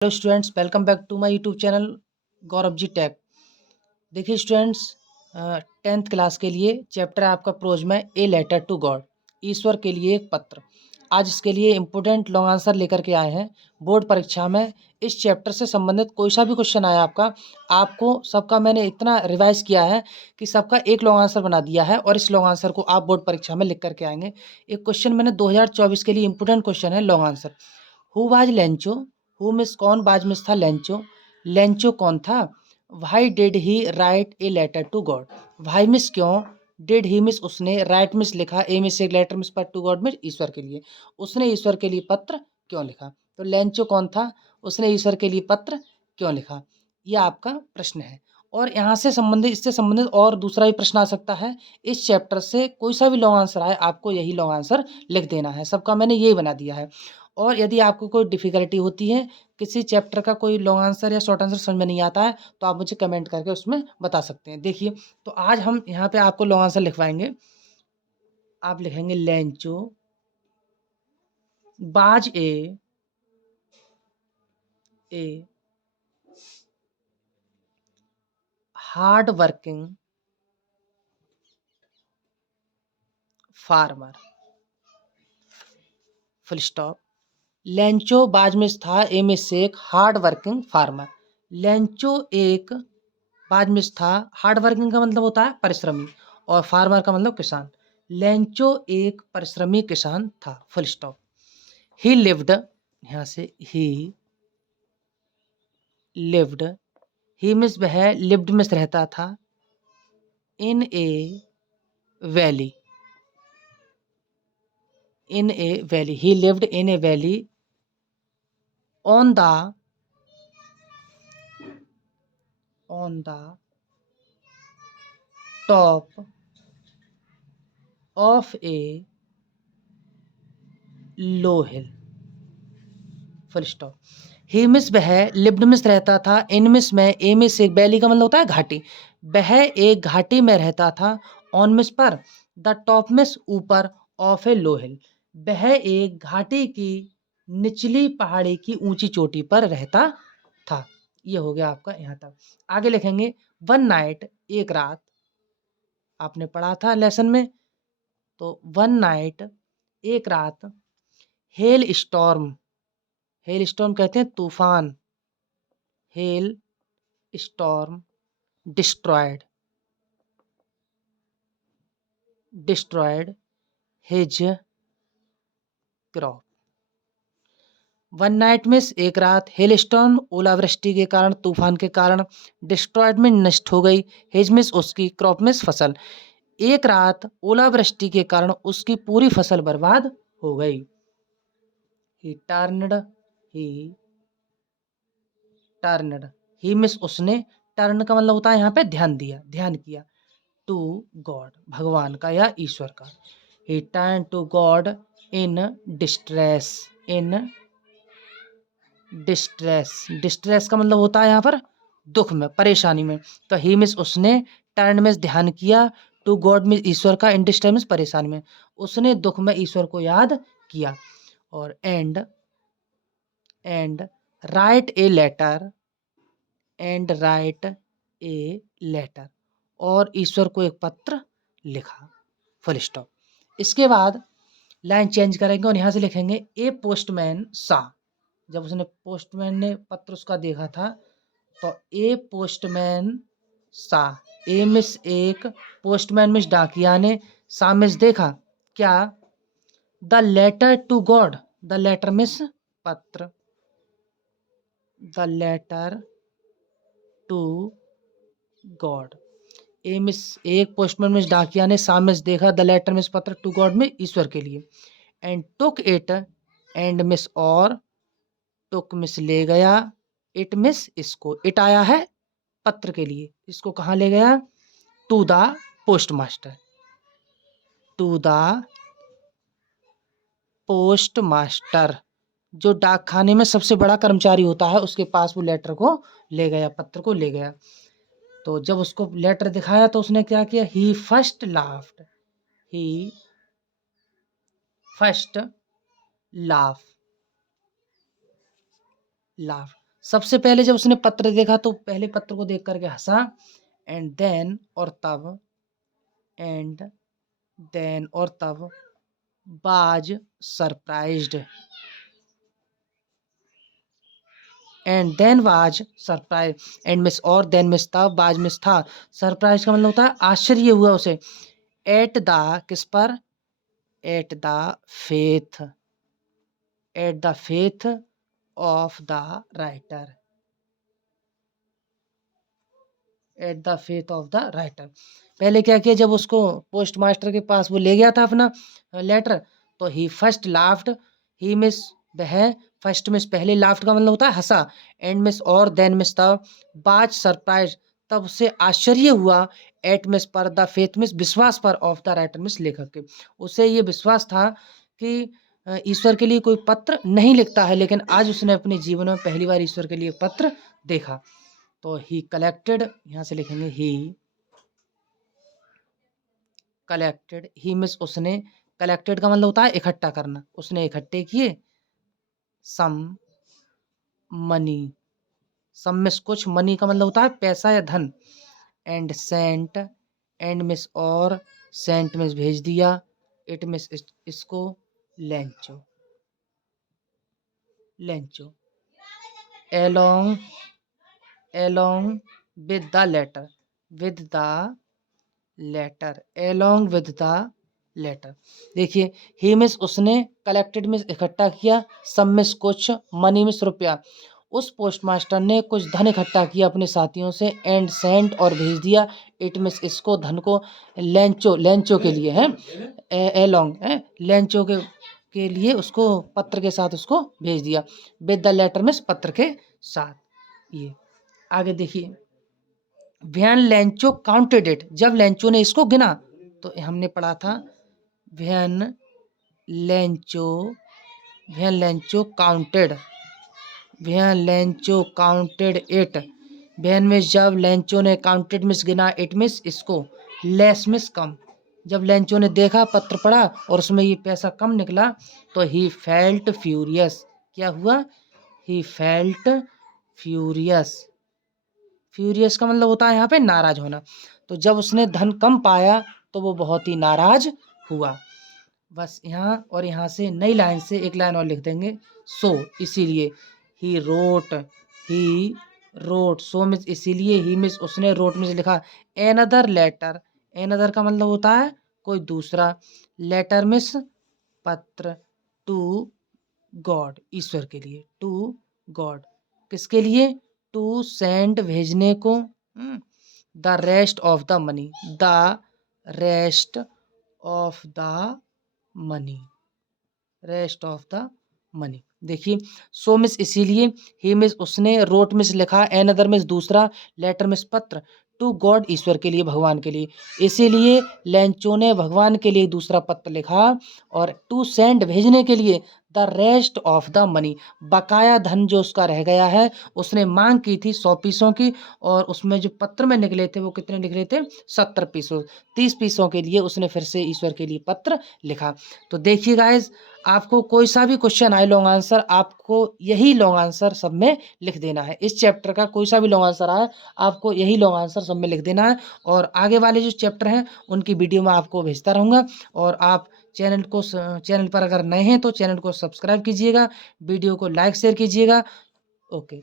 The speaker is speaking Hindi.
Hello students, welcome back to my YouTube channel Gaurav ji tech. देखिए स्टूडेंट्स, 10th क्लास के लिए चैप्टर है आपका प्रोज में ए लेटर टू गॉड, ईश्वर के लिए एक पत्र। आज इसके लिए इम्पोर्टेंट लॉन्ग आंसर लेकर के आए हैं। बोर्ड परीक्षा में इस चैप्टर से संबंधित कोई सा भी क्वेश्चन आया आपको सबका मैंने इतना रिवाइज किया है कि सबका एक लॉन्ग आंसर बना दिया है और इस लॉन्ग आंसर को आप बोर्ड परीक्षा में लिख करके आएंगे। एक क्वेश्चन मैंने 2024 के लिए इम्पोर्टेंट क्वेश्चन है long answer. Who was Lencho, who means कौन, बाज मिस था लेंचो, लेंचो कौन था, why did he write a letter to God, why means क्यों, डिड ही मिस उसने, राइट मिस लिखा, ए मिस एक लेटर मिस पर टू गॉड मिस ईश्वर के लिए, उसने ईश्वर के लिए पत्र क्यों लिखा। तो लेंचो कौन था, उसने ईश्वर के लिए पत्र क्यों लिखा, यह आपका प्रश्न है। और यहाँ से संबंधित इससे संबंधित और दूसरा भी प्रश्न आ सकता है। इस चैप्टर से कोई सा भी लॉन्ग आंसर आए आपको यही लॉन्ग आंसर लिख देना है। सबका मैंने यही बना दिया है। और यदि आपको कोई डिफ़िकल्टी होती है, किसी चैप्टर का कोई लॉन्ग आंसर या शॉर्ट आंसर समझ में नहीं आता है, तो आप मुझे कमेंट करके उसमें बता सकते हैं। देखिए, तो आज हम यहाँ पे आपको लॉन्ग आंसर लिखवाएंगे। आप लिखेंगे लेंचो बाज a hard working farmer, full stop. Lencho बाज में था, ए में से एक हार्ड वर्किंग फार्मर। लेंचो एक बाज में था, हार्ड वर्किंग का मतलब होता है परिश्रमी और फार्मर का मतलब किसान। लेंचो एक परिश्रमी किसान था, फुल स्टॉप। ही लिव्ड, यहाँ से ही लिव्ड, ही मिस वह लिव्ड में रहता था, in a valley, in a valley, he lived in a valley on the top of a low hill, full stop. He means वह लिव्ड मिस रहता था, इन मिस में, ए मिस एक वैली का मतलब होता है घाटी, वह एक घाटी में रहता था, ऑन मिस पर, द टॉप मिस ऊपर, ऑफ ए लो हिल, वह एक घाटी की निचली पहाड़ी की ऊंची चोटी पर रहता था। ये हो गया आपका यहाँ तक। आगे लिखेंगे वन नाइट, एक रात, आपने पढ़ा था लेसन में। तो वन नाइट, एक रात, हेल स्टॉर्म, हेल स्टॉर्म कहते हैं तूफान, hello storm destroyed, destroyed his crop. One night miss एक रात, हेल स्टॉर्म ओलावृष्टि के कारण, तूफान के कारण, डिस्ट्रॉयड में नष्ट हो गई, हिज मिस उसकी, क्रॉप मिस फसल। एक रात ओलावृष्टि के कारण उसकी पूरी फसल बर्बाद हो गई। He turned, he turned, he means उसने, टर्न का मतलब होता है यहाँ पे ध्यान दिया, ध्यान किया, टू गॉड भगवान का या ईश्वर का। He turn to God in distress, in distress, distress का मतलब होता है यहाँ पर दुख में, परेशानी में। तो ही मिस उसने, टर्न में ध्यान किया, टू गॉड में ईश्वर का, इन डिस्ट्रेस में परेशानी में, उसने दुख में ईश्वर को याद किया। और and write a letter, and write a letter, और ईश्वर को एक पत्र लिखा, फुल स्टॉप। इसके बाद लाइन चेंज करेंगे और यहाँ से लिखेंगे ए पोस्टमैन सा, जब उसने पोस्टमैन ने पत्र उसका देखा था, तो a postman saw, a means एक, पोस्टमैन मिस डाकिया ने, सा मिस देखा क्या, the letter to God, the letter means पत्र, the letter to God. A means एक, पोस्टमैन मिस डाकिया ने, सा मिस देखा, द लेटर मिस पत्र, टू गॉड में ईश्वर के लिए, and took it, and means और, टुक मिस ले गया, इट मिस इसको, इट आया है पत्र के लिए, इसको कहाँ ले गया, to the post master, to the post master, जो डाकखाने में सबसे बड़ा कर्मचारी होता है उसके पास वो लेटर को ले गया, पत्र को ले गया। तो जब उसको लेटर दिखाया तो उसने क्या किया, ही फर्स्ट लाफ्ड, ही फर्स्ट लाफ, लाफ, सबसे पहले जब उसने पत्र देखा तो पहले पत्र को देख करके हंसा। एंड देन और तब was surprised. And then was surprise. And means और देन मिस था, बाज मिस था। सरप्राइज का मतलब होता है आश्चर्य हुआ उसे। एट द किस पर? At the faith. At the faith of the writer. At the faith of the writer. पहले क्या किया, जब उसको पोस्ट मास्टर के पास वो ले गया था अपना लेटर, तो ही फर्स्ट लाफ्ड। ही मिस वह फर्स्ट मिस पहले लाफ्ट का मतलब होता है हंसा। एंड मिस और देन मिस था। बाज सरप्राइज तब उसे आश्चर्य हुआ। एट मिस पर द फेथ मिस विश्वास पर ऑफ द राइटर मिस लेखक के। उसे ये विश्वास था कि ईश्वर के लिए कोई पत्र नहीं लिखता है, लेकिन आज उसने अपने जीवन में पहली बार ईश्वर के लिए पत्र देखा। तो ही कलेक्टेड, यहां से लिखेंगे ही कलेक्टेड। ही मीन्स उसने, कलेक्टेड का मतलब होता है इकट्ठा करना, उसने इकट्ठे किए। सम मनी, सम मीन्स कुछ, मनी का मतलब होता है पैसा या धन। एंड सेंट, एंड मिस और, सेंट मिस भेज दिया। इट मिस इसको, Lencho, Lencho. Along, along with the letter, with the letter, along with the letter. देखिए, ही मिस उसने, कलेक्टेड मिस इकट्ठा किया, सब मिस कुछ, मनी मिस रुपया। उस पोस्ट मास्टर ने कुछ धन इकट्ठा किया अपने साथियों से। एंड सेंट और भेज दिया। इट मिस इसको, धन को, लेंचो, लेंचो के लिए है, एलोंग है, लेंचो के लिए उसको पत्र के साथ उसको भेज दिया। विद द लेटर मिस पत्र के साथ। ये आगे देखिए, व्यान लेंचो काउंटेड इट, जब लेंचो ने इसको गिना, तो हमने पढ़ा था व्यान लेंचो, व्यान लेंचो काउंटेड, व्यान लेंचो काउंटेड इट। व्यान में जब लेंचो ने, काउंटेड मिस गिना, इट मिस इसको, लेस मिस कम। जब लेंचो ने देखा, पत्र पढ़ा और उसमें ये पैसा कम निकला, तो ही फेल्ट फ्यूरियस। क्या हुआ? He felt furious. फ्यूरियस का मतलब होता है यहाँ पे नाराज होना। तो जब उसने धन कम पाया तो वो बहुत ही नाराज हुआ। बस यहाँ और यहाँ से नई लाइन से एक लाइन और लिख देंगे, सो इसीलिए। He wrote, he wrote, so miss इसीलिए, ही मिस उसने, रोट मिस लिखा। एनदर लेटर, एनदर का मतलब होता है कोई दूसरा, लेटर मिस पत्र, टू गॉड ईश्वर के लिए, टू गॉड किसके लिए? टू सेंड भेजने को, the rest of the money, the rest of the money, rest of the money. देखिए, सो मिस इसीलिए, ही मिस उसने, रोट मिस लिखा, एन अदर मिस दूसरा, लेटर मिस पत्र, टू गॉड ईश्वर के लिए, भगवान के लिए। इसीलिए लेंचो ने भगवान के लिए दूसरा पत्र लिखा। और टू सेंड भेजने के लिए, the rest of the money बकाया धन जो उसका रह गया है, उसने मांग की थी 100 पीसों की। और उसमें जो पत्र में निकले थे वो कितने निकले थे? 70 पीसों, 30 पीसों के लिए उसने फिर से ईश्वर के लिए पत्र लिखा। तो देखिए गाइज, आपको कोई सा भी क्वेश्चन आए लॉन्ग आंसर, आपको यही लॉन्ग आंसर सब में लिख देना है। इस चैप्टर का कोई सा भी लॉन्ग आंसर आए, आपको यही लॉन्ग आंसर सब में लिख देना है। और आगे वाले जो चैप्टर हैं उनकी वीडियो मैं आपको भेजता रहूँगा। और आप चैनल पर अगर नए हैं तो चैनल को सब्सक्राइब कीजिएगा, वीडियो को लाइक शेयर कीजिएगा। ओके।